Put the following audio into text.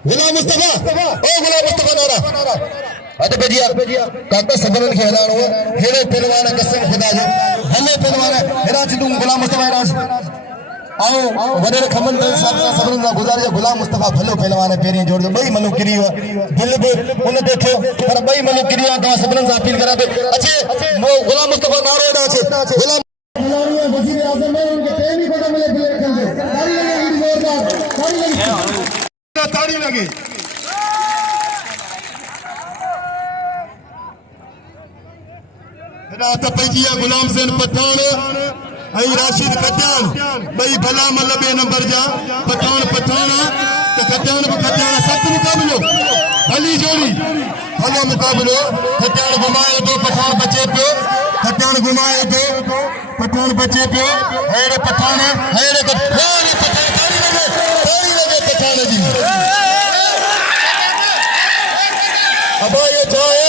गुलाम मुस्तफा नारा अद बेजिया काका सदरन के ऐलान हुआ हेरे पहलवान कसम खुदा जो हले पहलवान हेरा चिदू गुलाम मुस्तफा राज आओ वडे खमन साहब सदरन का गुजारिश गुलाम मुस्तफा भलो पहलवान पेरी जोड़ दो बई मलू किरी हुआ दिल पे उन देखो पर बई मलू किरी हुआ तो सदरन से अपील करा पे अच्छे वो गुलाम मुस्तफा नारो एडा अच्छे गुलाम खिलाड़ी वजीर आजम में उनके प्रेमी को मिले प्लेयर खेलते ताली लगे जोरदार ताली लगे रात पैजिया गुलाम हुसैन पठान आई राशिद कट्यान बई भला मतलब बे नंबर जा पठान तो कट्यान सत मुकाबलो भली जोड़ी भलो मुकाबलो कट्यान घुमाए तो पठान बचे पियो कट्यान घुमाए तो पठान बचे पियो हेरे पठान हेरे पठान ताली लगे पठान जी अब ये जाए